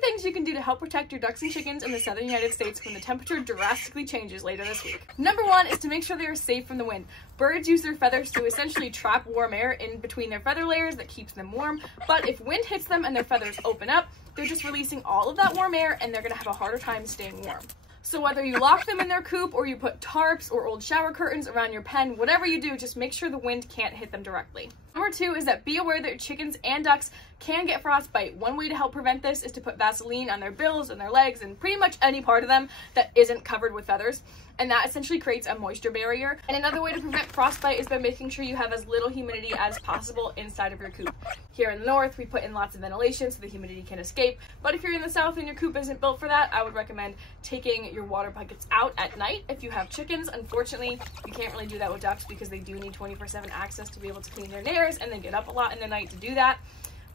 things you can do to help protect your ducks and chickens in the southern United States when the temperature drastically changes later this week. Number one is to make sure they are safe from the wind. Birds use their feathers to essentially trap warm air in between their feather layers that keeps them warm, but if wind hits them and their feathers open up, they're just releasing all of that warm air and they're going to have a harder time staying warm. So whether you lock them in their coop or you put tarps or old shower curtains around your pen, whatever you do, just make sure the wind can't hit them directly. Number two is that be aware that your chickens and ducks can get frostbite. One way to help prevent this is to put Vaseline on their bills and their legs and pretty much any part of them that isn't covered with feathers. And that essentially creates a moisture barrier. And another way to prevent frostbite is by making sure you have as little humidity as possible inside of your coop. Here in the north, we put in lots of ventilation so the humidity can escape. But if you're in the south and your coop isn't built for that, I would recommend taking your water buckets out at night if you have chickens. Unfortunately, you can't really do that with ducks because they do need 24/7 access to be able to clean their nares, and they get up a lot in the night to do that.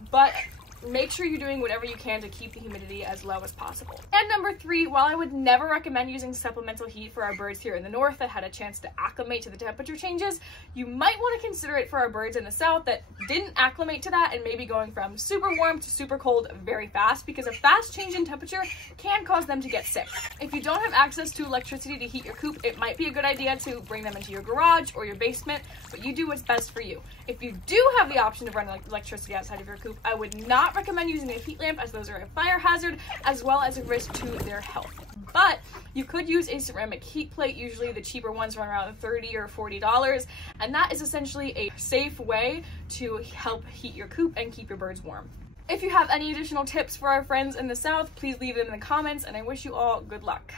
But make sure you're doing whatever you can to keep the humidity as low as possible. And number three, while I would never recommend using supplemental heat for our birds here in the north that had a chance to acclimate to the temperature changes, you might want to consider it for our birds in the south that didn't acclimate to that and maybe going from super warm to super cold very fast, because a fast change in temperature can cause them to get sick. If you don't have access to electricity to heat your coop, it might be a good idea to bring them into your garage or your basement, but you do what's best for you. If you do have the option to run electricity outside of your coop, I would not recommend using a heat lamp, as those are a fire hazard as well as a risk to their health. But you could use a ceramic heat plate. Usually the cheaper ones run around $30 or $40, and that is essentially a safe way to help heat your coop and keep your birds warm. If you have any additional tips for our friends in the south, please leave them in the comments, and I wish you all good luck.